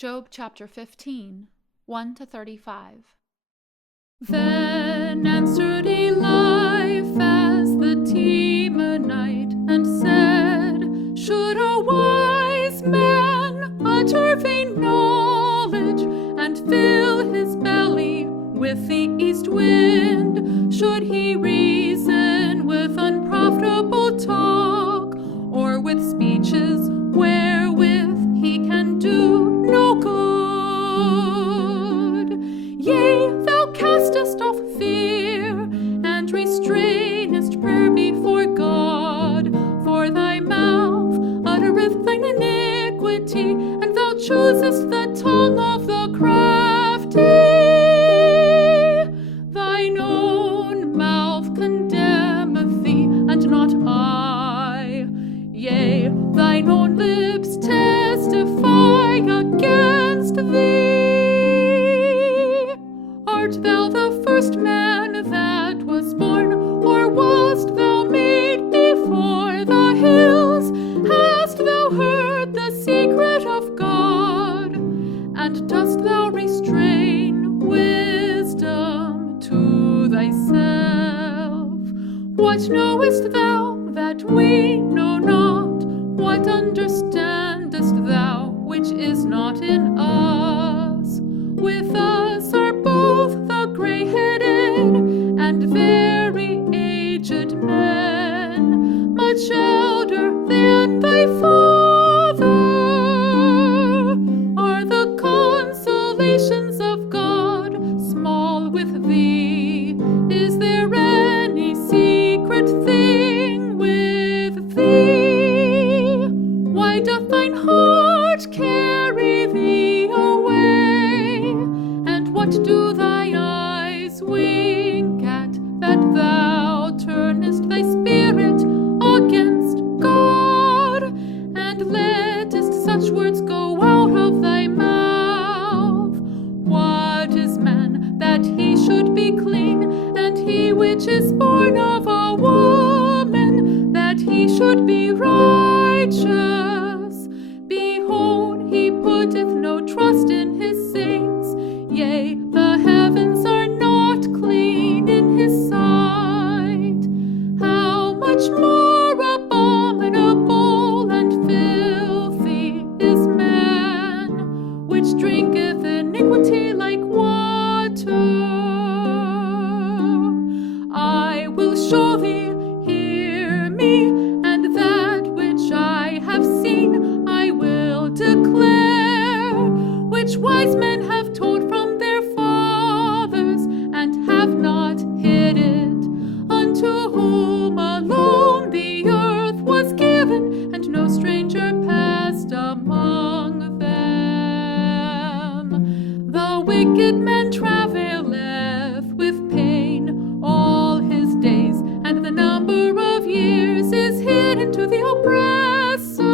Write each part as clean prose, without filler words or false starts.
Job chapter 15, 1-35. Then answered Eliphaz the Temanite and said, Should a wise man utter vain knowledge and fill his belly with the east wind? Should he reason with unprofitable talk, or with speeches wherewith he can do no good? Yea, thou castest off fear, and restrainest prayer before God. For thy mouth uttereth thine iniquity, and thou choosest the tongue of the crafty. Thine own mouth condemneth thee, and not I. Yea, thine own lips testify against thee. Art thou the first man that was born, or wast thou made before the hills? Hast thou heard the secret of God, and dost thou restrain wisdom to thyself? What knowest thou that we know not? What understandest thou which is not in us? With us are both the grey-headed and very aged men, much elder than thy father. Are the consolations of God small with thee? Is there any secret thing with thee? Why doth thine heart carry thee away? And what do thy eyes wink at, that thou turnest thy spirit against God, and lettest such words go out of thy mouth? What is man that he should be clean, and he which is born of a woman that he should be righteous? Behold, he putteth no trust in his saints, yea, the heavens are not clean in his sight. How much more abominable and filthy is man, which drinketh iniquity like water? I will show thee, hear me, and that which I have seen I will declare, which wise men have told from their fathers, and have not hid it, unto whom alone the earth was given, and no stranger passed among them. The wicked man travaileth with pain all his days, and the number of years is hidden to the oppressor.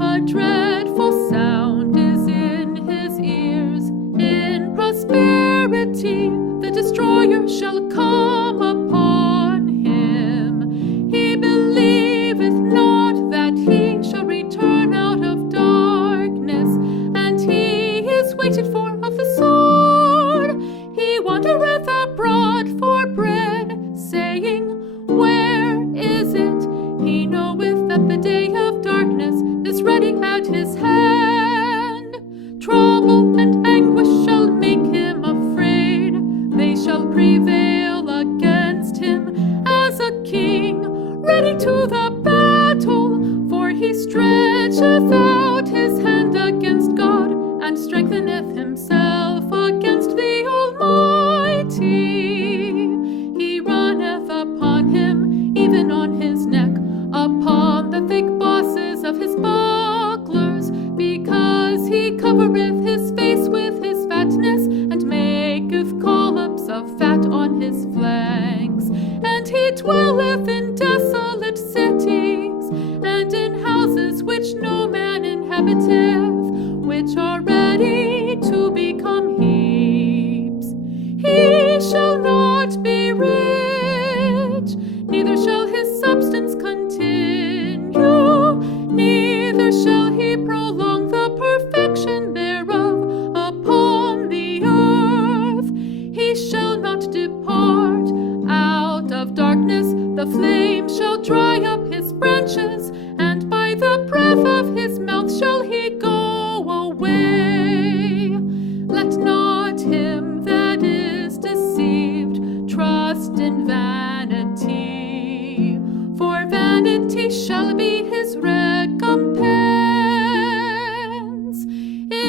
A dreadful sound is in his ears. In prosperity the destroyer shall come upon him. He believeth not that he shall return out of darkness, and he is waited for of the sword. He wandereth abroad for bread, saying, Where is it? He knoweth that the day of darkness is ready at his hand. Trouble and anguish shall make him afraid. They shall prevail against him as a king, ready to the battle. For he stretcheth out his hand against God, and strengtheneth himself against the Almighty. He runneth upon him, even on his neck, upon the thick bosses of his bucklers, because he covereth his face with his fatness, and maketh collops of fat on his flanks. And he dwelleth in desolate cities, and in houses which no man inhabiteth, which are ready to become heaps. He shall not be rich, neither shall his substance continue, neither shall he prolong the perfection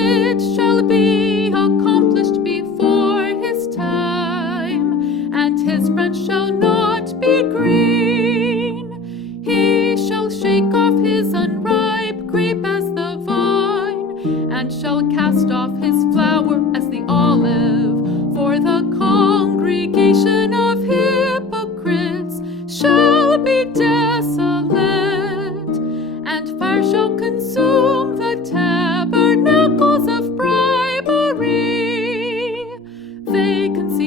it shall be accomplished before his time, and his branch shall not be green. He shall shake off his unripe grape as the vine, and shall cast off his flower as the olive. For the congregation of hypocrites shall be desolate, and fire shall consume the tabernacles of bribery. They conceive